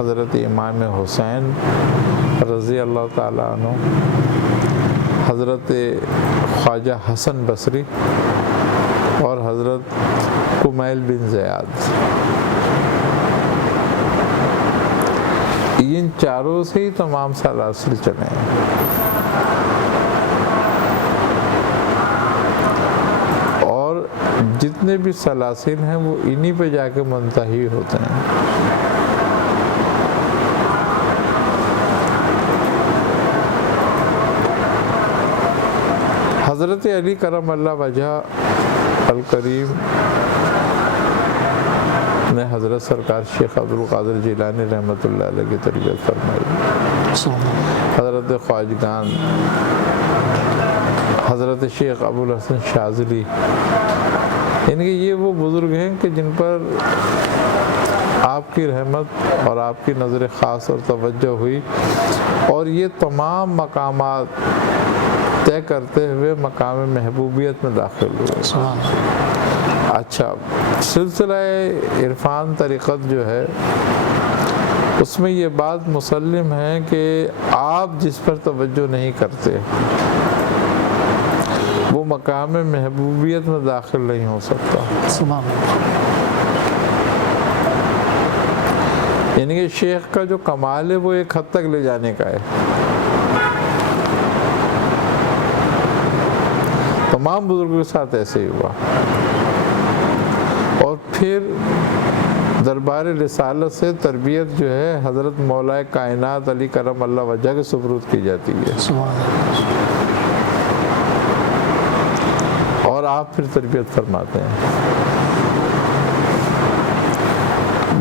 حضرت امام حسین رضی اللہ تعالیٰ عنہ، حضرت خواجہ حسن بصری اور حضرت کمیل بن زیاد، ان چاروں سے ہی تمام سلاسل چلے ہیں۔ اور جتنے بھی سلاسل ہیں وہ انہی پہ جا کے منتہی ہوتے ہیں۔ حضرت علی کرم اللہ وجہ الکریم نے حضرت سرکار شیخ عبدالقادر جیلانی رحمۃ اللہ علیہ کی تربیت فرمائی۔ حضرت خواجگان، حضرت شیخ ابوالحسن شاذلی، یعنی کہ یہ وہ بزرگ ہیں کہ جن پر آپ کی رحمت اور آپ کی نظر خاص اور توجہ ہوئی، اور یہ تمام مقامات طے کرتے ہوئے مقام محبوبیت میں داخل ہوئے۔ اچھا، سلسلہ عرفان طریقت جو ہے اس میں یہ بات مسلم ہے کہ آپ جس پر توجہ نہیں کرتے وہ مقام محبوبیت میں داخل نہیں ہو سکتا۔ یعنی کہ شیخ کا جو کمال ہے وہ ایک حد تک لے جانے کا ہے۔ تمام بزرگوں کے ساتھ ایسے ہی ہوا، اور پھر دربار رسالت سے تربیت جو ہے حضرت مولا کائنات علی کرم اللہ وجہ کے سپرد کی جاتی ہے، اور آپ پھر تربیت فرماتے ہیں۔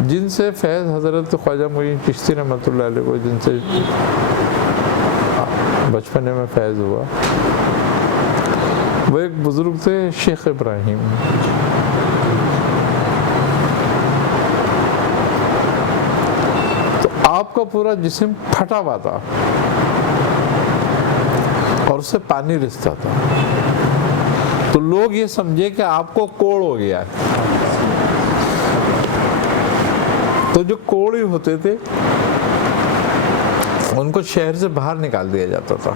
جن سے فیض حضرت خواجہ معین چشتی رحمۃ اللہ علیہ کو، جن سے بچپنے میں فیض ہوا، وہ ایک بزرگ تھے شیخ ابراہیم۔ تو آپ کا پورا جسم پھٹا ہوا تھا اور اس سے پانی رستا تھا، تو لوگ یہ سمجھے کہ آپ کو کوڑ ہو گیا ہے۔ تو جو کوڑ ہوتے تھے ان کو شہر سے باہر نکال دیا جاتا تھا،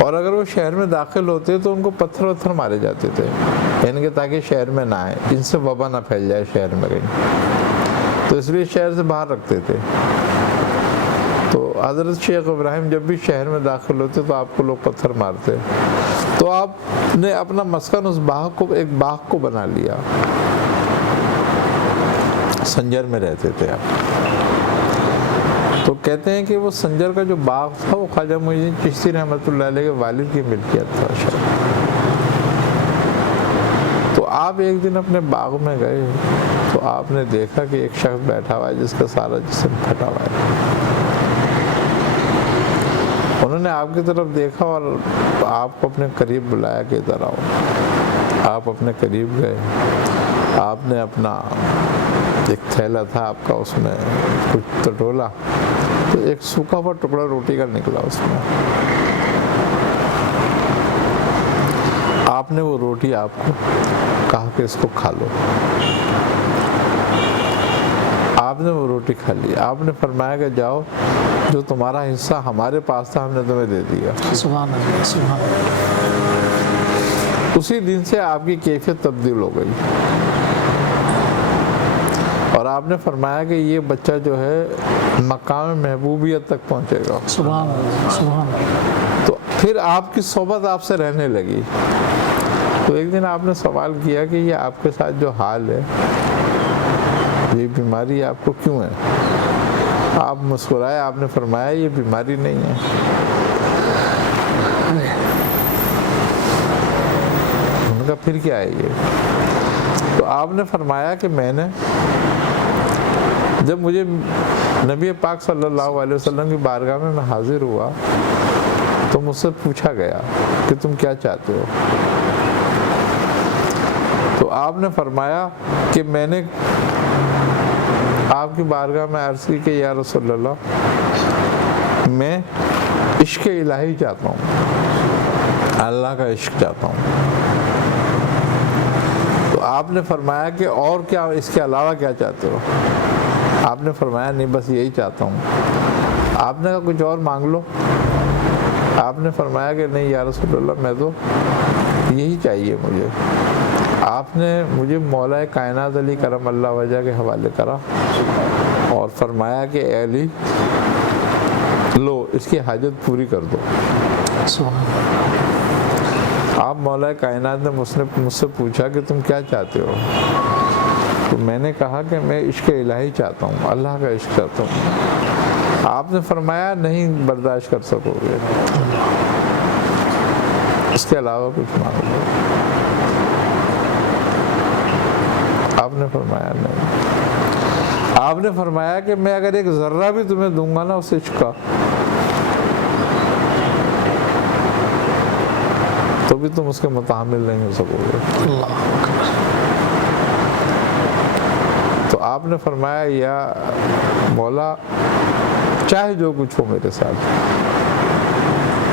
اور اگر وہ شہر میں داخل ہوتے تو ان کو پتھر مارے جاتے تھے، یعنی کہ تاکہ شہر میں نہ آئے، ان سے وبا نہ پھیل جائے شہر میں کہیں، تو اس لیے شہر سے باہر رکھتے تھے۔ تو حضرت شیخ ابراہیم جب بھی شہر میں داخل ہوتے تو آپ کو لوگ پتھر مارتے، تو آپ نے اپنا مسکن اس باغ کو، ایک باغ کو بنا لیا، سنجر میں رہتے تھے آپ۔ تو کہتے ہیں کہ وہ سنجر کا جو باغ تھا وہ خواجہ معین چشتی رحمۃ اللہ علیہ کے والد کی ملکیت تھا شاید۔ تو آپ ایک دن اپنے باغ میں گئے تو آپ نے دیکھا کہ ایک شخص بیٹھا ہوا ہے جس کا سارا جسم پھٹا ہوا ہے۔ انہوں نے آپ کی طرف دیکھا اور آپ کو اپنے قریب بلایا کہ ادھر آؤ۔ آپ اپنے قریب گئے، آپ نے اپنا ایک تھیلا تھا آپ کا، اس میں کچھ ٹٹولا تو ایک سوکھا ہوا ٹکڑا روٹی کا نکلا اس میں۔ آپ نے وہ روٹی آپ کو کہا کہ اس کو کھا لو، آپ نے وہ روٹی کھا لی۔ آپ نے فرمایا کہ جاؤ، جو تمہارا حصہ ہمارے پاس تھا ہم نے تمہیں دے دیا۔ سبحان اللہ، سبحان اللہ۔ اسی دن سے آپ کی کیفیت تبدیل ہو گئی، اور آپ نے فرمایا کہ یہ بچہ جو ہے مقام محبوبیت تک پہنچے گا۔ سبحان اللہ، سبحان اللہ۔ تو پھر آپ کی صحبت آپ سے رہنے لگی۔ تو ایک دن آپ نے سوال کیا کہ یہ آپ کے ساتھ جو حال ہے، یہ بیماری آپ کو کیوں ہے؟ آپ مسکرائے، آپ نے فرمایا یہ بیماری نہیں ہے۔ ان کا پھر کیا ہے یہ؟ تو آپ نے فرمایا کہ میں نے، جب مجھے نبی پاک صلی اللہ علیہ وسلم کی بارگاہ میں حاضر ہوا تو مجھ سے پوچھا گیا کہ تم کیا چاہتے ہو؟ تو آپ نے فرمایا کہ میں نے آپ کی بارگاہ میں عرض کی کہ یا رسول اللہ، میں عشق الہی چاہتا ہوں، اللہ کا عشق چاہتا ہوں۔ تو آپ نے فرمایا کہ اور کیا، اس کے علاوہ کیا چاہتے ہو؟ آپ نے فرمایا نہیں بس یہی چاہتا ہوں. آپ نے کہا کچھ اور مانگ لو. آپ نے فرمایا کہ نہیں یا رسول اللہ میں تو یہی چاہیے مجھے. آپ نے مجھے مولا کائنات علی کرم اللہ وجہ کے حوالے کرا اور فرمایا کہ اے علی لو اس کی حاجت پوری کر دو. آپ مولا کائنات نے مجھ سے پوچھا کہ تم کیا چاہتے ہو؟ تو میں نے کہا کہ میں عشق الہی چاہتا ہوں, اللہ کا عشق چاہتا ہوں. آپ نے فرمایا نہیں برداشت کر سکو گے, اس کے علاوہ کچھ مانگ لو. آپ نے فرمایا نہیں. آپ نے فرمایا کہ میں اگر ایک ذرہ بھی تمہیں دوں گا نا اس عشق کا تو بھی تم اس کے متحمل نہیں ہو سکو گے. تو آپ نے فرمایا یا مولا چاہے جو کچھ ہو میرے ساتھ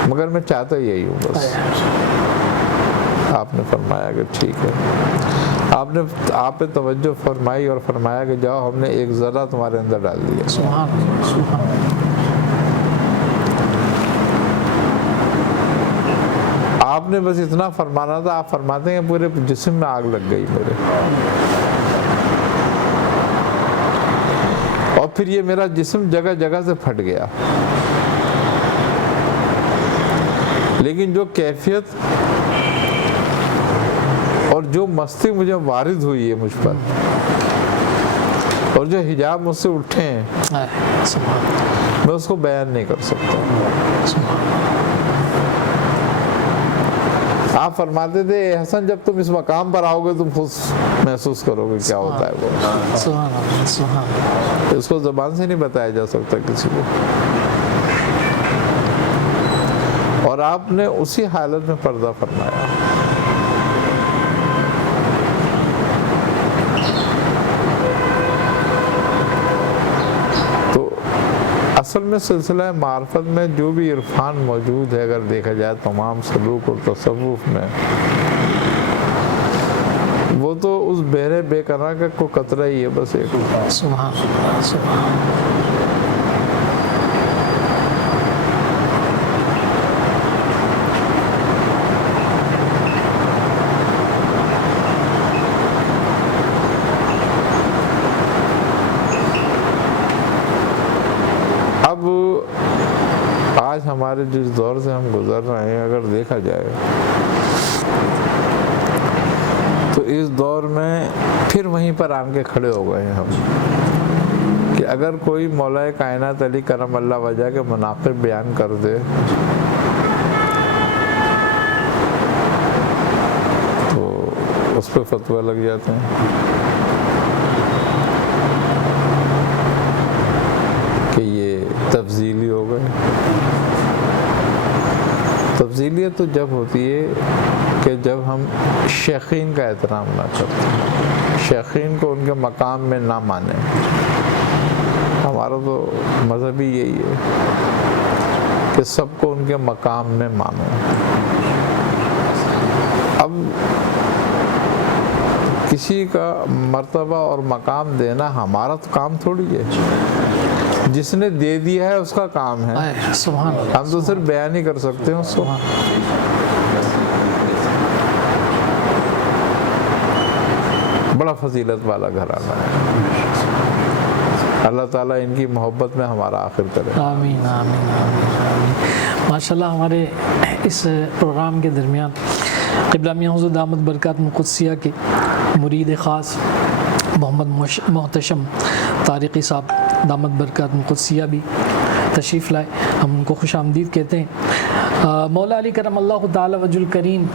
مگر میں چاہتا یہی ہوں بس. آپ نے فرمایا کہ ٹھیک ہے. آپ نے توجہ فرمائی اور فرمایا کہ جاؤ ہم نے ایک ذرہ تمہارے اندر ڈال دیا. سبحان اللہ. آپ نے بس اتنا فرمانا تھا. آپ فرماتے ہیں پورے جسم میں آگ لگ گئی میرے, اور پھر یہ میرا جسم جگہ جگہ سے پھٹ گیا. لیکن جو کیفیت اور جو مستی مجھے وارد ہوئی ہے مجھ پر اور جو حجاب مجھ سے اٹھے ہیں میں اس کو بیان نہیں کر سکتا. آپ فرماتے تھے اے حسن جب تم اس مقام پر آؤ گے تم خود محسوس کرو گے کیا ہوتا ہے وہ. اس کو زبان سے نہیں بتایا جا سکتا کسی کو. اور آپ نے اسی حالت میں پردہ فرمایا. تو اصل میں سلسلہ معرفت میں جو بھی عرفان موجود ہے اگر دیکھا جائے تمام سلوک اور تصوف میں وہ تو اس بحر بے قرار کا کوئی قطرہ ہی ہے بس ایک. سبحان اللہ. سبحان آج ہمارے جس دور سے ہم گزر رہے ہیں اگر دیکھا جائے تو اس دور میں پھر وہیں پر آن کے کھڑے ہو گئے ہیں ہم کہ اگر کوئی مولا کائنات علی کرم اللہ وجہ کے مناقب بیان کر دے تو اس پہ فتویٰ لگ جاتے ہیں کہ یہ تفضیلی ہو گئے. تفضیلیت تو جب ہوتی ہے کہ جب ہم شیخین کا احترام نہ کرتے, شیخین کو ان کے مقام میں نہ مانیں. ہمارا تو مذہب ہی یہی ہے کہ سب کو ان کے مقام میں مانو. اب کسی کا مرتبہ اور مقام دینا ہمارا تو کام تھوڑی ہے, جس نے دے دیا ہے اس کا کام ہے. ہم تو صرف بیان ہی کر سکتے ہیں اس کو. بڑا فضیلت والا گھرانہ ہے. اللہ تعالیٰ ان کی محبت میں ہمارا آخر کرے. آمین آمین آمین. ماشاءاللہ ہمارے اس پروگرام کے درمیان قبلہ میاں حضور دامت برکات قدسیہ کے مرید خاص محمد محتشم طارقی صاحب دامت برکات قدسیہ بھی تشریف لائے. ہم ان کو خوش آمدید کہتے ہیں. مولا علی کرم اللہ تعالی وجہ الکریم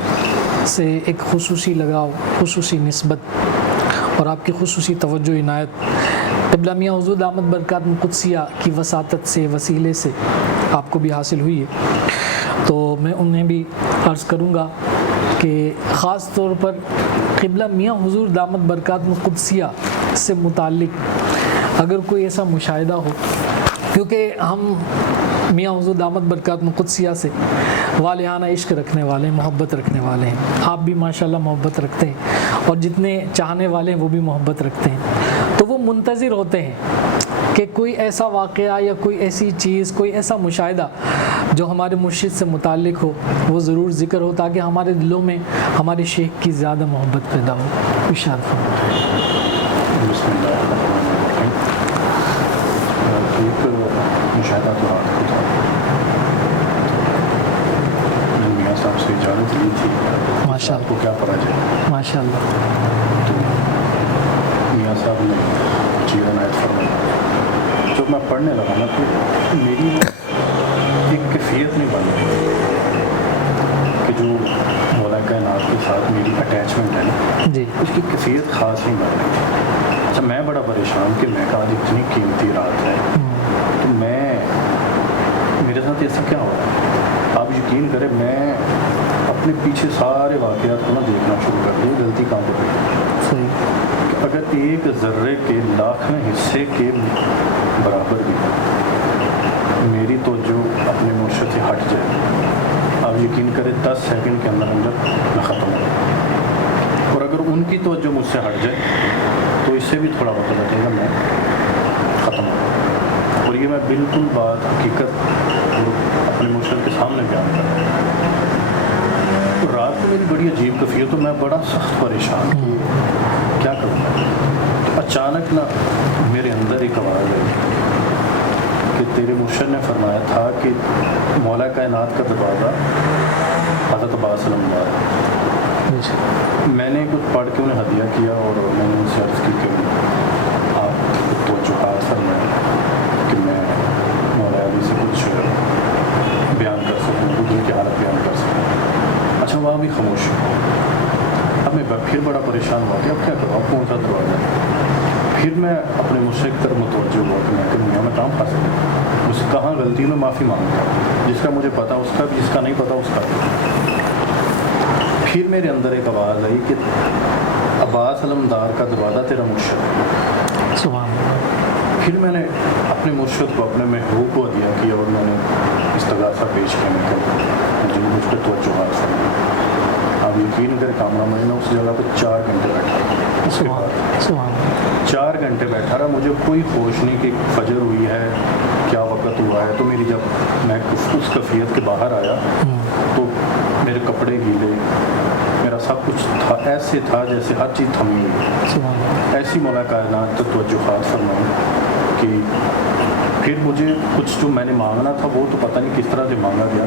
سے ایک خصوصی لگاؤ, خصوصی نسبت اور آپ کی خصوصی توجہ عنایت قبلہ میاں حضور دامت برکات قدسیہ کی وساطت سے وسیلے سے آپ کو بھی حاصل ہوئی ہے. تو میں انہیں بھی عرض کروں گا کہ خاص طور پر قبلہ میاں حضور دامت برکات قدسیہ سے متعلق اگر کوئی ایسا مشاہدہ ہو, کیونکہ ہم میاں حضور دامت برکات قدسیہ سے والہانہ عشق رکھنے والے ہیں, محبت رکھنے والے ہیں. آپ بھی ماشاءاللہ محبت رکھتے ہیں اور جتنے چاہنے والے ہیں وہ بھی محبت رکھتے ہیں. تو وہ منتظر ہوتے ہیں کہ کوئی ایسا واقعہ یا کوئی ایسی چیز، کوئی ایسا مشاہدہ جو ہمارے مرشد سے متعلق ہو، وہ ضرور ذکر ہو تاکہ ہمارے دلوں میں ہمارے شیخ کی زیادہ محبت پیدا ہو. ارشاد فرمائیں. بسم اللہ الرحمن الرحیم. ایک مشاہدہ تو رات کو تھا، میاں صاحب سے اجازت لی تھی ماشاء آپ کو کیا پڑھا جائے. ماشاء اللہ. تو میاں صاحب نے چیز عنایت فرمائی. جب میں پڑھنے لگا نا تو میری ایک کیفیت نہیں بن رہی کہ جو مولا کائنات کے ساتھ میری اٹیچمنٹ ہے نا، جی اس کی کیفیت خاص نہیں بن رہی. اچھا میں بڑا پریشان کہ میں کہا اتنی قیمتی رات ہے تو میرے ساتھ ایسا کیا ہو رہا ہے. آپ یقین کریں میں اپنے پیچھے سارے واقعات کو نا دیکھنا شروع کر دیا. غلطی کہاں پر ہوئی صحیح. کہ اگر ایک ذرے کے لاکھویں حصے کے برابر بھی میری توجہ اپنے مرشد سے ہٹ جائے، آپ یقین کریں 10 سیکنڈ کے اندر میں ختم ہو جاؤں. اور اگر ان کی توجہ مجھ سے ہٹ جائے تو اس سے بھی تھوڑا وقت لگے گا، میں ختم ہو جاؤں. اور یہ میں بالکل بات حقیقت اپنے مرشد کے سامنے بیان کر رہا ہوں. تو رات کو میری بڑی عجیب کیفیت، تو میں بڑا سخت پریشان کہ کیا کروں. تو اچانک نا میرے اندر ایک آواز آئی کہ تیرے مرشد نے فرمایا تھا کہ مولا کائنات کا دروازہ حضرت عباس علمدار. میں نے کچھ پڑھ کے انہیں ہدیہ کیا اور میں نے ان سے عرض کی کہ آپ توجہات فرمائیں کہ میں مولا علی سے کچھ بیان کر سکوں، دل کی حالت بیان کر سکوں. اچھا وہاں بھی خاموش. اب میں پھر بڑا پریشان ہوا کہ اب کیا کروں، اب کون سا دروازہ ہے. پھر میں اپنے مرشد کی طرف متوجہ ہوا کہ میں کہ میاں میں کام پھنس گیا. مجھ سے کہاں غلطی میں معافی مانگتا ہوں، جس کا مجھے پتا اس کا بھی، جس کا نہیں پتا اس کا بھی. پھر میرے اندر ایک آواز آئی کہ عباس علمدار کا دروازہ تیرا مرشد ہے. سبحان اللہ. پھر میں نے اپنے مرشد کو، اپنے محبوب کو ہدیہ کیا اور میں نے استغاثہ پیش کیا. میں کہ مجھ پہ توجہات فرمائیں. آپ یقین کریں کامرہ میں نے اس جگہ پہ 4 گھنٹے بیٹھا. اس کے بعد 4 گھنٹے بیٹھا رہا. مجھے کوئی ہوش نہیں کہ فجر ہوئی ہے، کیا وقت ہوا ہے. تو میری جب میں اس کیفیت کے باہر آیا تو میرے کپڑے گیلے، میرا سب کچھ تھا ایسے تھا جیسے ہر چیز تھمی ہوئی. ایسی مولا کائنات تک توجہات فرمائی کہ پھر مجھے کچھ جو میں نے مانگنا تھا وہ تو پتہ نہیں کس طرح سے مانگا گیا.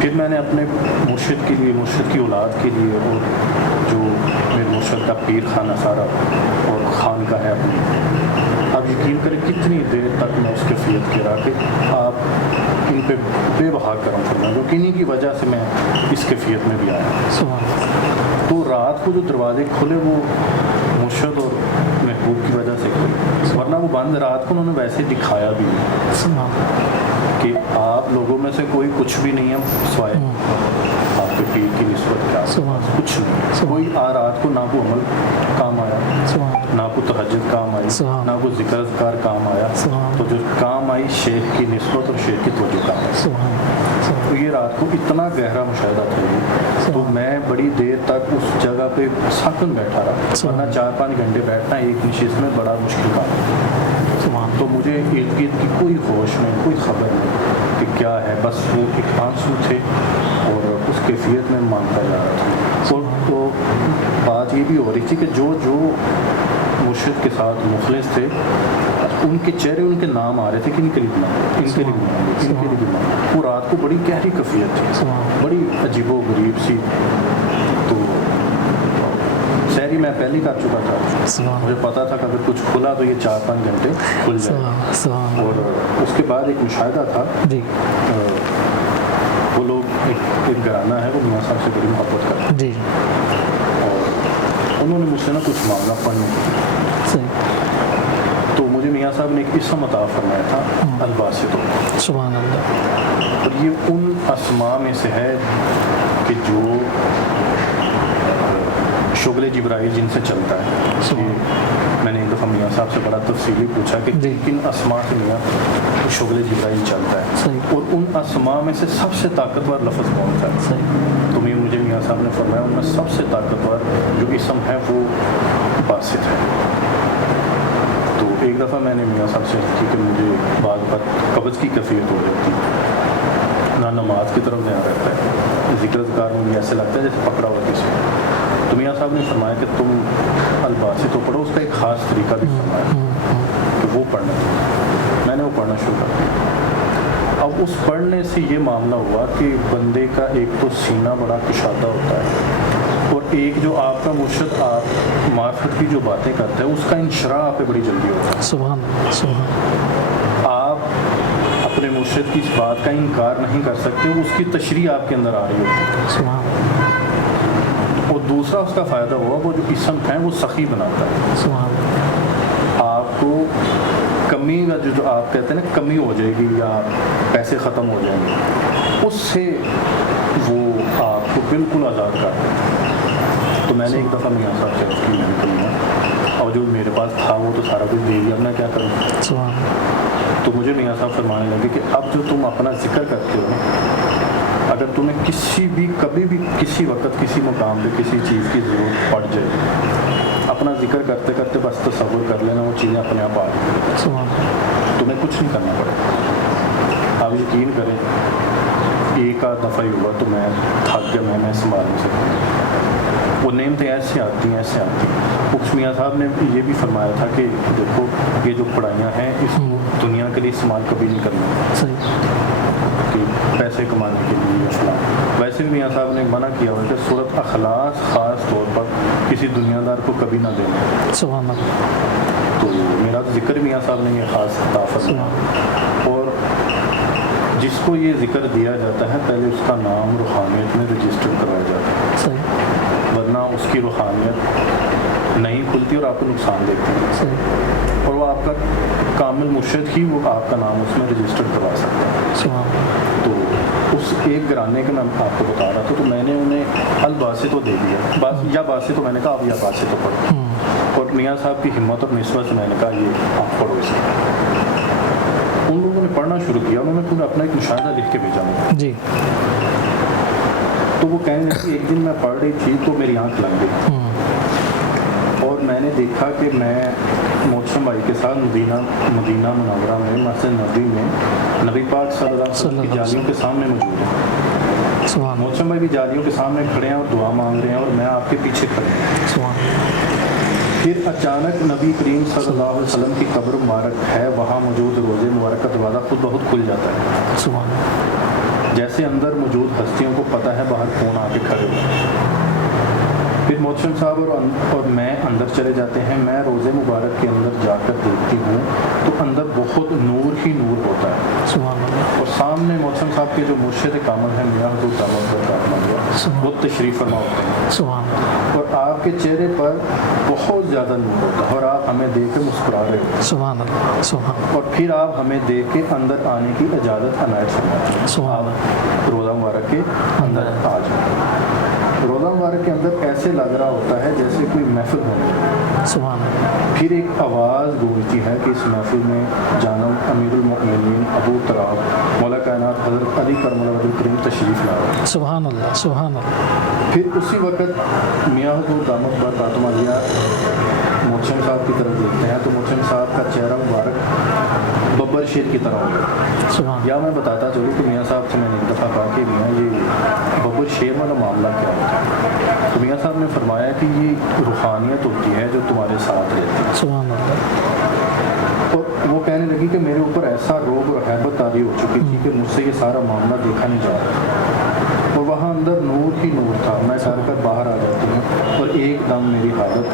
پھر میں نے اپنے مرشد کے لیے، مرشد کی اولاد کے لیے، اور جو میرے مرشد کا پیر خانہ سارا اور خان کا ہے اپنی، آپ یقین کریں کتنی دیر تک میں اس کیفیت کے رہا کہ آپ ان پہ بے بہا کرم فرمائیں، جو انہیں کی وجہ سے میں اس کیفیت میں بھی آیا. تو رات کو جو دروازے کھلے وہ مرشد اور محبوب کی وجہ سے کھلے، ورنہ وہ بند رات کو انہوں نے ویسے دکھایا بھی نہیں کہ آپ لوگوں میں سے کوئی کچھ بھی نہیں ہے سوائے آپ کے پیر کی نسبت کیا، کچھ نہیں. کوئی رات کو نہ کو عمل کام آیا، نہ کو تہجد کام آئی، نہ کو ذکر اذکار کام آیا. تو جو کام آئی شیخ کی نسبت اور شیخ کی توجہ کام آئی. تو یہ رات کو اتنا گہرا مشاہدہ تھا یہ. تو میں بڑی دیر تک اس جگہ پہ سکون بیٹھا رہا، ورنہ 4-5 گھنٹے بیٹھنا ایک نشست میں بڑا مشکل کام ہے. تو مجھے ارد گرد کی کوئی ہوش نہیں، کوئی خبر نہیں کہ کیا ہے. بس وہ ایک آنسو تھے اور اس کیفیت میں مانگتا جا رہا تھا. تو بات یہ بھی ہو رہی تھی کہ جو مرشد کے ساتھ مخلص تھے ان کے چہرے، ان کے نام آ رہے تھے کہ ان کے لیے ان کے لیے ان کے لیے. وہ رات کو بڑی گہری کیفیت تھی، بڑی عجیب و غریب سی. تو سحری میں پہلے کر چکا تھا، مجھے پتا تھا کہ اگر کچھ کھلا تو یہ 4-5 گھنٹے کھل جائے. اور اس کے بعد ایک مشاہدہ تھا. وہ لوگ ایک گھرانہ ہے، وہ میاں صاحب سے بڑی محبت کرتے ہیں اور انہوں نے مجھ سے نا کچھ مانگا پڑھنے کے لیے. تو مجھے میاں صاحب نے ایک اسم عطا فرمایا تھا الباسط. سبحان اللہ. اور یہ ان اسماء میں سے ہے کہ جو شغل جبرائیل جن سے چلتا ہے. میں نے ایک دفعہ میاں صاحب سے بڑا تفصیلی پوچھا کہ کن اسماء سے میاں شغل جبرائیل چلتا ہے اور ان اسماء میں سے سب سے طاقتور لفظ کون سا ہے. تو مجھے میاں صاحب نے فرمایا ان میں سب سے طاقتور جو اسم ہے وہ باسط ہے. تو ایک دفعہ میں نے میاں صاحب سے کی کہ مجھے بعض وقت قبض کی کیفیت ہو جاتی ہے، نہ نماز کی طرف دھیان رہتا ہے، ذکر اذکار میں مجھے ایسے لگتا ہے جیسے پکڑا ہوا کسی کو۔ تو میاں صاحب نے فرمایا کہ تم الباسی تو پڑھو، اس کا ایک خاص طریقہ بھی فرمایا کہ وہ پڑھنا چاہیے۔ میں نے وہ پڑھنا شروع کر دیا۔ اب اس پڑھنے سے یہ معاملہ ہوا کہ بندے کا ایک تو سینہ بڑا کشادہ ہوتا ہے، اور ایک جو آپ کا مرشد آپ معرفت کی جو باتیں کرتا ہے اس کا انشراح آپ پہ بڑی جلدی ہوتا ہے۔ سبحان اللہ، سبحان آپ اپنے مرشد کی اس بات کا انکار نہیں کر سکتے، اس کی تشریح آپ کے اندر آ رہی ہوتی ہے۔ سبحان اور دوسرا اس کا فائدہ ہوا وہ جو اسم ہے وہ سخی بناتا ہے۔ سبحان آپ کو کمی کا جو آپ کہتے ہیں نا کمی ہو جائے گی یا پیسے ختم ہو جائیں گے، اس سے وہ آپ کو بالکل آزاد کر دیں۔ تو میں نے ایک دفعہ میاں صاحب سے اس کی میں کہوں، اور جو میرے پاس تھا وہ تو سارا کچھ دے دیا، اب میں کیا کروں۔ سبحان تو مجھے میاں صاحب فرمانے لگے کہ اب جو تم اپنا ذکر کرتے ہو، اگر تمہیں کسی بھی کبھی بھی کسی وقت کسی مقام پہ کسی چیز کی ضرورت پڑ جائے، اپنا ذکر کرتے کرتے بس تصور کر لینا، وہ چیزیں اپنے آپ آ جائیں گی، سبحان تمہیں کچھ نہیں کرنا پڑے۔ آپ یقین کریں، ایک آدھ دفعہ ہی ہوا تو میں تھک گیا، میں سنبھال نہیں سکتا۔ وہ نعمتیں ایسے آتی ہیں ایسے آتی ہیں۔ کچھ میاں صاحب نے یہ بھی فرمایا تھا کہ دیکھو یہ جو پڑھائیاں ہیں اس کو دنیا کے لیے استعمال کبھی نہیں کرنا صحیح، کہ پیسے کمانے کے لیے یا فلاں۔ ویسے بھی میاں صاحب نے منع کیا ہوا کہ صورت اخلاص خاص طور پر کسی دنیا دار کو کبھی نہ دینا۔ سبحان اللہ، تو میرا ذکر میاں صاحب نے یہ خاص طاقت دیا، اور جس کو یہ ذکر دیا جاتا ہے پہلے اس کا نام روحانیت میں رجسٹر کروایا جاتا ہے، صحیح ورنہ اس کی روحانیت نہیں کھلتی اور آپ کو نقصان دیتی ہے، صحیح، اور وہ آپ کا کامل مرشد ہی وہ آپ کا نام اس میں رجسٹر کروا سکتا ہے۔ سبحان اللہ، تو اس ایک گھرانے کا میں آپ کو بتا رہا تھا، تو میں نے انہیں الباسی تو دے دیا، یا باسی تو میں نے کہا اب یا باسی تو پڑھو، اور میاں صاحب کی ہمت اور نسبت سے میں نے کہا یہ آپ پڑھو اسے۔ ان لوگوں نے پڑھنا شروع کیا، انہوں نے پورا اپنا ایک مشاہدہ لکھ کے بھیجا مجھے۔ جی، تو وہ کہنے لگے کہ ایک دن میں پڑھ رہی تھی تو میری آنکھ لگ گئی، اور میں نے دیکھا کہ میں محتشم بھائی کے ساتھ مدینہ منورہ میں مسجد نبوی میں نبی پاک صلی اللہ علیہ وسلم کی جالیوں کے سامنے موجود ہیں۔ سبحان اللہ، محتشم بھائی بھی جالیوں کے سامنے کھڑے ہیں اور دعا مانگ رہے ہیں، اور میں آپ کے پیچھے کھڑے ہیں۔ سبحان اللہ، پھر اچانک نبی کریم صلی اللہ علیہ وسلم کی قبر مبارک ہے، وہاں موجود روزے مبارک کا دروازہ خود بخود کھل جاتا ہے، سبحان اللہ، جیسے اندر موجود ہستیوں کو پتہ ہے باہر کون آ کے کھڑے ہوئے۔ پھر محتشم صاحب اور میں اندر چلے جاتے ہیں۔ میں روزے مبارک کے اندر جا کر دیکھتی ہوں تو اندر بہت نور ہی نور ہوتا ہے، سبحان اللہ، اور سامنے محتشم صاحب کے جو مرشد کامل ہیں میاں حضور دامت برکاتہ ملیہ، وہ تشریف فرما ہوتے ہیں، سبحان اللہ، اور آپ کے چہرے پر بہت زیادہ نور ہوتا ہے، اور آپ ہمیں دیکھ کے مسکرا رہے ہوتے ہیں، سبحان اللہ، سبحان اللہ، اور پھر آپ ہمیں دیکھ کے اندر آنے کی اجازت عنایت فرماتے ہیں۔ سبحان آپ روزہ مبارک کے اندر آ جائیں۔ روزہ مبارک کے اندر ایسے لگ رہا ہوتا ہے جیسے کوئی محفل ہو رہی ہے۔ سبحان اللہ، پھر ایک آواز گونجتی ہے کہ اس محفل میں جانب امیر المؤمنین ابو تراب مولا کائنات حضرت علی کرم اللہ وجہ الکریم تشریف لا رہے ہیں۔ سبحان اللہ، سبحان اللہ، پھر اسی وقت میاں حضور دامت برکاتہ ملیہ محتشم صاحب کی طرف دیکھتے ہیں تو محتشم صاحب کا چہرہ مبارک ببر شیر کی طرح ہو گیا۔ سبحان یا میں بتاتا چلوں کہ میاں صاحب سے میں نے ایک دفعہ کہا کہ میاں یہ ببر شیر والا معاملہ کیا ہوتا ہے؟ تو میاں صاحب نے فرمایا کہ یہ روحانیت ہوتی ہے جو تمہارے ساتھ رہتی ہے۔ سبحان اللہ، اور وہ کہنے لگی کہ میرے اوپر ایسا روب اور حیبت طاری ہو چکی تھی کہ مجھ سے یہ سارا معاملہ دیکھا نہیں جا رہا، اور وہاں اندر نور ہی نور تھا۔ میں ڈر کر باہر آ جاتی ہوں، اور ایک دم میری حالت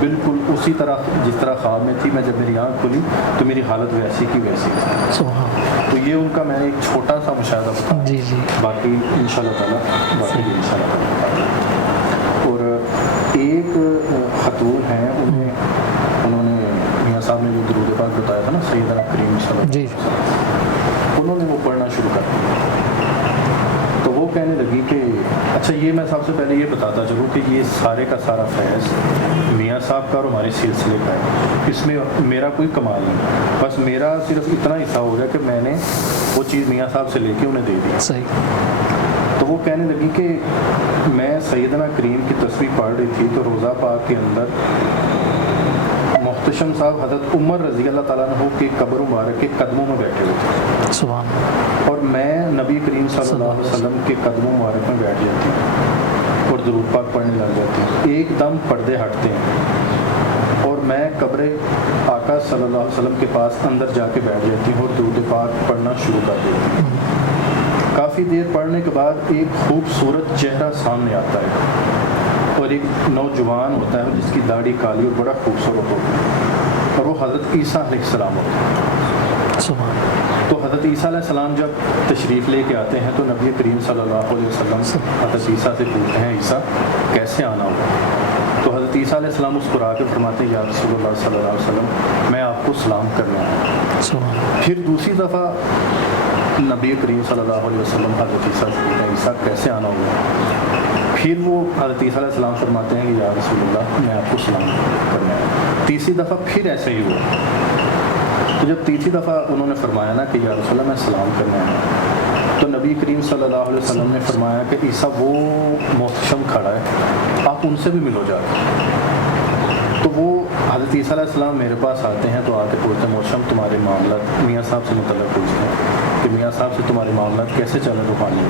بالکل اسی طرح جس طرح خواب میں تھی۔ میں جب میری آنکھ کھلی تو میری حالت ویسی کی ویسی تھی۔ سبحان اللہ، تو یہ ان کا میں نے ایک چھوٹا سا مشاہدہ بتایا، جی جی، باقی انشاءاللہ تعالیٰ اور ایک خطور ہیں انہوں نے میاں صاحب نے جو درود پاک بتایا تھا نا سیدنا کریم صلی اللہ علیہ جی، وسلم، انہوں نے وہ پڑھنا شروع کر دیا۔ تو وہ کہنے لگی کہ اچھا یہ میں سب سے پہلے یہ بتاتا چلوں کہ یہ سارے کا سارا فیض میاں صاحب کا اور ہمارے سلسلے کا ہے، اس میں میرا کوئی کمال نہیں، بس میرا صرف اتنا حصہ ہو گیا کہ میں نے وہ چیز میاں صاحب سے لے کے انہیں دے دی۔ صحیح، تو وہ کہنے لگی کہ میں سیدنا کریم کی تصویر پڑھ رہی تھی تو روزہ پاک کے اندر محتشم صاحب حضرت عمر رضی اللہ تعالیٰ عنہ کی قبر مبارک کے قدموں میں بیٹھے ہوئے تھے سبحان اور میں نبی کریم صلی اللہ علیہ وسلم کے قدموں مبارک میں بیٹھ جاتی ہوں اور درود پاک پڑھنے لگ جاتی ہوں. ایک دم پردے ہٹتے ہیں اور میں قبر آقا صلی اللہ علیہ وسلم کے پاس اندر جا کے بیٹھ جاتی ہوں اور درود پاک پڑھنا شروع کر دیتی ہوں. کافی دیر پڑھنے کے بعد ایک خوبصورت چہرہ سامنے آتا ہے اور ایک نوجوان ہوتا ہے جس کی داڑھی کالی اور بڑا خوبصورت ہوتا ہے اور وہ حضرت عیسیٰ علیہ السلام ہوتا ہے. سبحان. تو حضرت عیسیٰ علیہ السلام جب تشریف لے کے آتے ہیں تو نبی کریم صلی اللہ علیہ وسلم حضرت عیسیٰ سے پوچھتے ہیں عیسیٰ کیسے آنا ہوگا؟ تو حضرت عیسیٰ علیہ السلام اس کو آ کے فرماتے ہیں یا رسول اللہ صلی اللہ علیہ وسلم میں آپ کو سلام کرنے آیا. سبحان. پھر دوسری دفعہ نبی کریم صلی اللہ علیہ وسلم حضرت عیسیٰ سے پوچھتے ہیں عیسیٰ کیسے آنا ہوگا؟ پھر وہ حضرت عیسیٰ علیہ السلام فرماتے ہیں کہ یا رسول اللہ میں آپ کو سلام کرنے آیا. تیسری دفعہ پھر ایسے ہی ہوا. تو جب تیسری دفعہ انہوں نے فرمایا نا کہ یا رسول اللہ میں سلام کرنے آیا تو نبی کریم صلی اللہ علیہ وسلم نے فرمایا کہ عیسیٰ وہ محتشم کھڑا ہے آپ ان سے بھی ملو جا کے. تو وہ حضرت عیسیٰ علیہ السلام میرے پاس آتے ہیں تو آ کے پوچھتے ہیں محتشم تمہارے معاملات میاں صاحب سے متعلق پوچھتے ہیں کہ میاں صاحب سے تمہارے معاملات کیسے چل رہے روحانی.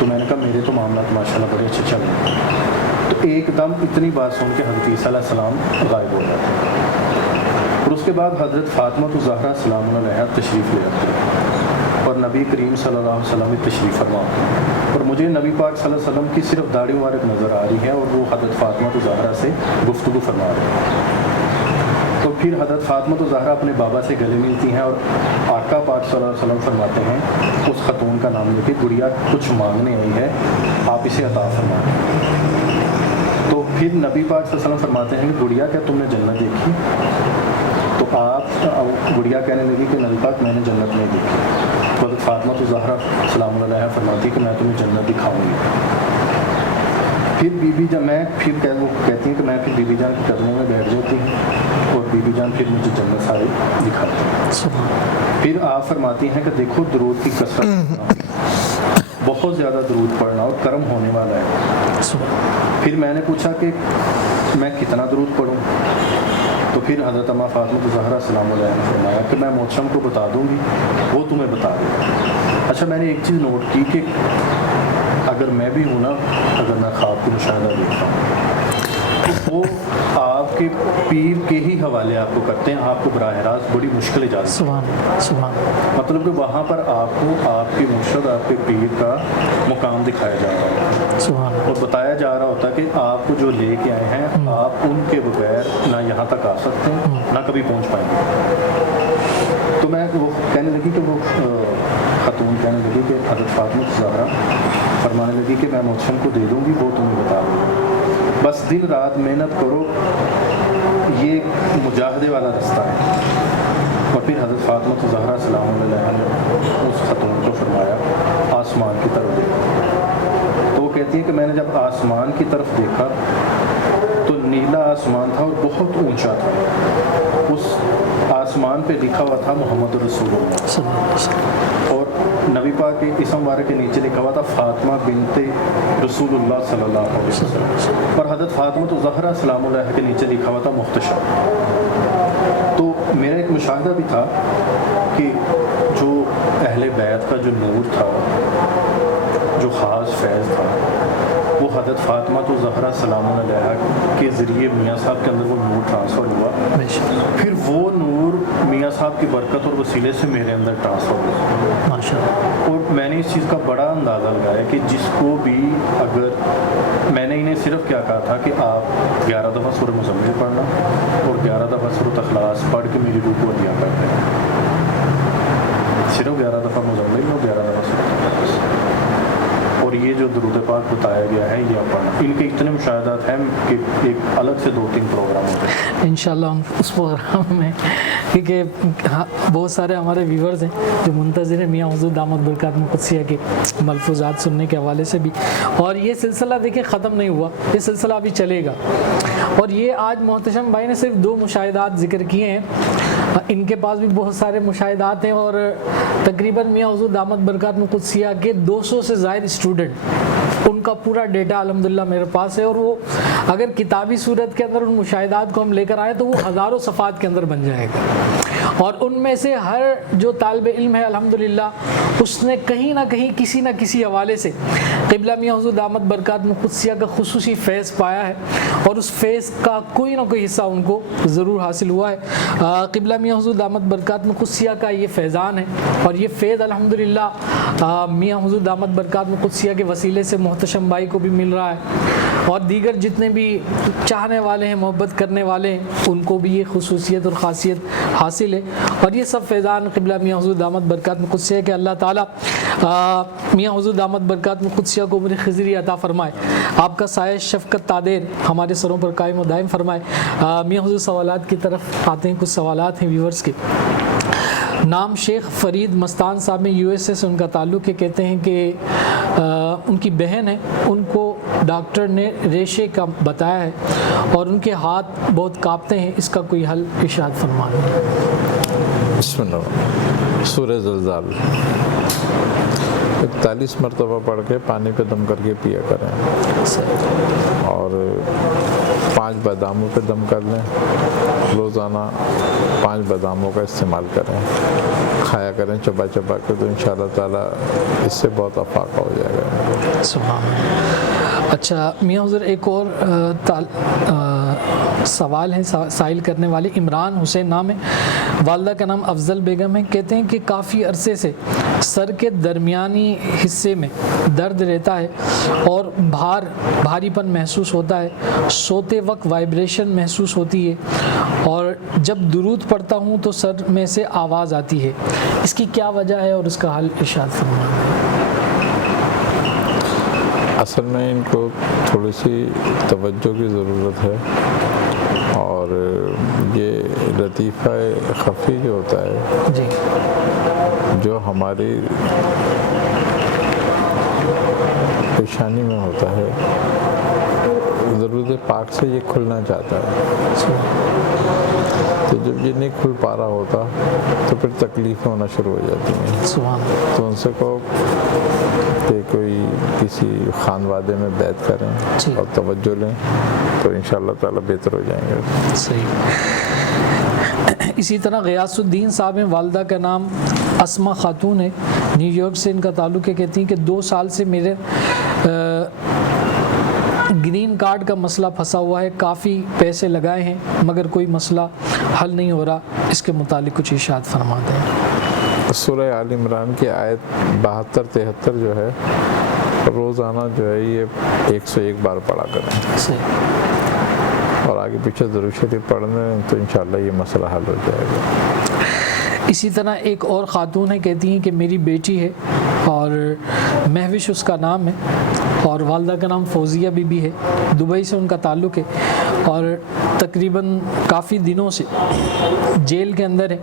تو میں نے کہا میرے تو معاملات ماشاءاللہ بڑے اچھے چل رہے ہیں. تو ایک دم اتنی بات سن کے حضرت عیسیٰ علیہ السلام غائب ہو جاتے ہیں اور اس کے بعد حضرت فاطمہ الزہرا سلام علیہا تشریف لے آتے ہیں اور نبی کریم صلی اللہ علیہ وسلم تشریف فرما ہوتے ہیں اور مجھے نبی پاک صلی اللہ علیہ وسلم کی صرف داڑھی مبارک نظر آ رہی ہے اور وہ حضرت فاطمہ الزہرا سے گفتگو فرما رہے ہیں. تو پھر حضرت فاطمہ الزہرا اپنے بابا سے گلے ملتی ہیں اور آقا پاک صلی اللہ علیہ وسلم فرماتے ہیں اس خاتون کا نام لے کے گڑیا کچھ مانگنے آئی ہے آپ اسے عطا فرمائیں. تو پھر نبی پاک صلی اللہ علیہ وسلم فرماتے ہیں کہ گڑیا کیا تم نے جنت دیکھی؟ تو آپ گڑیا کہنے لگی کہ نبی پاک میں نے جنت نہیں دیکھی. تو حضرت فاطمہ الزہرا سلام علیہا فرماتی ہے کہ میں تمہیں جنت دکھاؤں گی. پھر بی بی جان وہ کہتی ہیں کہ میں پھر بی بی جان کے قدموں میں بیٹھ جاتی ہوں اور بی بی جان پھر مجھے جنت ساری دکھاتی ہیں. پھر آپ فرماتی ہیں کہ دیکھو درود کی کثرت بہت زیادہ درود پڑھنا اور کرم ہونے والا ہے. پھر میں نے پوچھا کہ میں کتنا درود پڑھوں؟ تو پھر حضرت اماں فاطمہ الزہرا سلام علیہا نے فرمایا کہ میں محتشم کو بتا دوں گی وہ تمہیں بتا دے گا. اچھا میں نے ایک چیز نوٹ کی کہ اگر میں بھی ہوں نا اگر میں خواب کو مشاہدہ دیکھتا ہوں تو وہ آپ کے پیر کے ہی حوالے آپ کو کرتے ہیں آپ کو براہ راست بڑی مشکل اجازت مطلب کہ وہاں پر آپ کو آپ کے مرشد آپ کے پیر کا مقام دکھایا جا رہا ہے اور بتایا جا رہا ہوتا ہے کہ آپ کو جو لے کے آئے ہیں آپ ان کے بغیر نہ یہاں تک آ سکتے ہیں نہ کبھی پہنچ پائیں گے. تو میں وہ کہنے لگی کہ وہ خاتون کہنے لگی کہ حضرت فاطمہ الزہرا فرمانے لگی کہ میں محتشم کو دے دوں گی وہ تمہیں بتا دوں گی بس دن رات محنت کرو یہ مجاہدے والا رستہ ہے. اور پھر حضرت فاطمہ الزہرا سلام علیہا نے اس خاتون کو فرمایا آسمان کی طرف دیکھا. تو وہ کہتی ہے کہ میں نے جب آسمان کی طرف دیکھا تو نیلا آسمان تھا اور بہت اونچا تھا. اس آسمان پہ لکھا ہوا تھا محمد رسول اللہ اور نبی پاک کے اسم مبارک کے نیچے لکھا ہوا تھا فاطمہ بنت رسول اللہ صلی اللہ علیہ وسلم اور حضرت فاطمہ الزہرا سلام علیہا کے نیچے لکھا ہوا تھا محتشم. تو میرا ایک مشاہدہ بھی تھا کہ جو اہل بیت کا جو نور تھا جو خاص فیض تھا وہ حضرت فاطمہ الزہرا سلام علیہا کے ذریعے میاں صاحب کے اندر وہ نور ٹرانسفر ہوا پھر وہ نور میاں صاحب کی برکت اور وسیلے سے میرے اندر ٹرانسفر ہوا اور میں نے اس چیز کا بڑا اندازہ لگایا کہ جس کو بھی اگر میں نے انہیں صرف کیا کہا تھا کہ آپ 11 دفعہ سورہ مزمل پڑھنا اور 11 دفعہ سورۃ اخلاص پڑھ کے میری روح کو عطیہ کرتے ہیں صرف 11 دفعہ مزمل اور 11 دفعہ سورۃ اخلاص اور یہ جو درود پاک بتایا گیا ہے یہ پڑھنا. ان کے اتنے مشاہدات ہیں کہ ایک الگ سے 2-3 پروگرام ہوتے ہیں انشاءاللہ اس پروگرام میں کیونکہ بہت سارے ہمارے ویورز ہیں جو منتظر ہیں میاں حضور دامت برکاتہ قدسیہ کے ملفوظات سننے کے حوالے سے بھی. اور یہ سلسلہ دیکھیں ختم نہیں ہوا یہ سلسلہ ابھی چلے گا اور یہ آج محتشم بھائی نے صرف 2 مشاہدات ذکر کیے ہیں ان کے پاس بھی بہت سارے مشاہدات ہیں اور تقریباً میاں حضور دامت برکاتہ قدسیہ کے 200 سے زائد اسٹوڈنٹ ان کا پورا ڈیٹا الحمدللہ میرے پاس ہے، اور وہ اگر کتابی صورت کے اندر ان مشاہدات کو ہم لے کر آئیں تو وہ ہزاروں صفحات کے اندر بن جائے گا، اور ان میں سے ہر جو طالب علم ہے الحمدللہ اس نے کہیں نہ کہیں کسی نہ کسی حوالے سے قبلہ میاں حضور دامت برکات قدسیہ کا خصوصی فیض پایا ہے، اور اس فیض کا کوئی نہ کوئی حصہ ان کو ضرور حاصل ہوا ہے۔ قبلہ میاں حضور دامت برکات قدسیہ کا یہ فیضان ہے، اور یہ فیض الحمدللہ میاں حضور دامت برکات قدسیہ کے وسیلے سے محتشم بھائی کو بھی مل رہا ہے، اور دیگر جتنے بھی چاہنے والے ہیں، محبت کرنے والے ہیں، ان کو بھی یہ خصوصیت اور خاصیت حاصل ہے، اور یہ سب فیضان قبلہ میاں حضور دامت برکات قدسیہ کہ اللہ تعالیٰ میاں حضور دامت برکات قدسیہ کو عمر خضری عطا فرمائے، آپ کا سایہ شفقت تادیر ہمارے سروں پر قائم و دائم فرمائے۔ میاں حضور سوالات کی طرف آتے ہیں، کچھ سوالات ہیں ویورز کے۔ نام شیخ فرید مستان صاحب میں یو ایس اے سے ان کا تعلق ہے، کہتے ہیں کہ ان کی بہن ہے، ان کو ڈاکٹر نے ریشے کا بتایا ہے اور ان کے ہاتھ بہت کانپتے ہیں، اس کا کوئی حل ارشاد فرمائیں۔ بسم اللہ۔ سورہ زلزال 41 مرتبہ پڑھ کے پانی پہ دم کر کے پیا کریں، اور 5 باداموں پہ دم کر لیں، روزانہ 5 باداموں کا استعمال کریں، کھایا کریں چبا چبا کے، تو انشاءاللہ تعالیٰ اس سے بہت افاقہ ہو جائے گا۔ سبحان اللہ۔ اچھا میاں حضور ایک اور سوال ہے سائل کرنے والے عمران حسین نام ہے، والدہ کا نام افضل بیگم ہے، کہتے ہیں کہ کافی عرصے سے سر کے درمیانی حصے میں درد رہتا ہے اور بھاری پن محسوس ہوتا ہے، سوتے وقت وائبریشن محسوس ہوتی ہے، اور جب درود پڑھتا ہوں تو سر میں سے آواز آتی ہے، اس کی کیا وجہ ہے اور اس کا حل ارشاد فرمائیں۔ اصل میں ان کو تھوڑی سی توجہ کی ضرورت ہے، اور یہ لطیفہ خفی جو ہوتا ہے جی، جو ہماری پیشانی میں ہوتا ہے، ضرورت پاک سے یہ کھلنا چاہتا ہے، تو جب یہ نہیں کھل پا رہا ہوتا تو پھر تکلیفیں ہونا شروع ہو جاتی ہیں، تو ان سے کہو کہ کوئی کسی خانوادے میں بیعت کریں اور توجہ لیں، تو انشاءاللہ تعالیٰ بہتر ہو جائیں گے۔ صحیح۔ اسی طرح غیاث الدین صاحب ہیں، والدہ کا نام اسما خاتون ہے، نیو یارک سے ان کا تعلق ہے، کہتی ہیں کہ 2 سال سے میرے گرین کارڈ کا مسئلہ پھنسا ہوا ہے، کافی پیسے لگائے ہیں مگر کوئی مسئلہ حل نہیں ہو رہا، اس کے متعلق کچھ ارشاد فرما دیں۔ سورہ آل عمران کی آیت 72-73 جو ہے، روزانہ جو ہے یہ 101 بار پڑھا کریں، اور آگے پیچھے درود شریف پڑھنے تو انشاءاللہ یہ مسئلہ حل ہو جائے گا۔ اسی طرح ایک اور خاتون ہے، کہتی ہیں کہ میری بیٹی ہے اور مہوش اس کا نام ہے، اور والدہ کا نام فوزیہ بی بی ہے، دبئی سے ان کا تعلق ہے، اور تقریباً کافی دنوں سے جیل کے اندر ہے،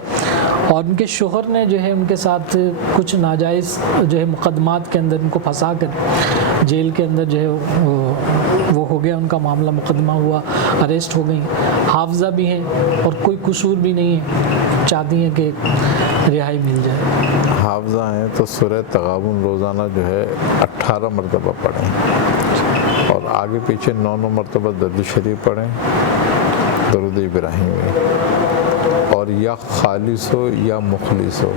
اور ان کے شوہر نے جو ہے ان کے ساتھ کچھ ناجائز جو ہے مقدمات کے اندر ان کو پھنسا کر جیل کے اندر جو ہے وہ ہو گیا، ان کا معاملہ مقدمہ ہوا، اریسٹ ہو گئی، حافظہ بھی ہیں اور کوئی قصور بھی نہیں ہے، چاہتی ہیں کہ رہائی مل جائے۔ حافظہ ہیں تو سورہ تغابن روزانہ جو ہے 18 مرتبہ پڑھیں، اور آگے پیچھے 9 مرتبہ درود شریف پڑھیں، درود ابراہیمی، اور یا خالص ہو یا مخلص ہو،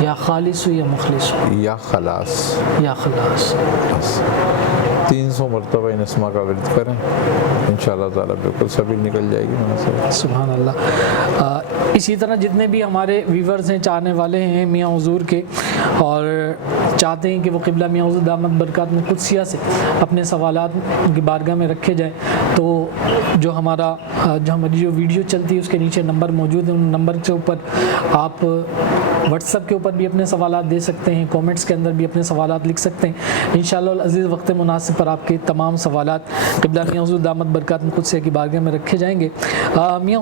یا خالص ہو یا مخلص ہو، یا خلاص، یا خلاص، بس 300 مرتبہ ان اسما کا ورد کریں، انشاءاللہ تعالیٰ بالکل سبھی نکل جائے گی وہاں سے۔ سبحان اللہ۔ اسی طرح جتنے بھی ہمارے ویورز ہیں، چاہنے والے ہیں میاں حضور کے، اور چاہتے ہیں کہ وہ قبلہ میاں حضور دامت برکات قدسیہ سے اپنے سوالات ان کی بارگاہ میں رکھے جائیں، تو جو ہماری جو ویڈیو چلتی ہے اس کے نیچے نمبر موجود ہیں، ان نمبر کے اوپر آپ واٹس ایپ کے اوپر بھی اپنے سوالات دے سکتے ہیں، کومنٹس کے اندر بھی اپنے سوالات لکھ سکتے ہیں، انشاءاللہ العزیز وقت مناسب پر آپ کے تمام سوالات قبلہ میاں حضور دامت برکات قدسیہ کی بارگاہ میں رکھے جائیں گے۔ میاں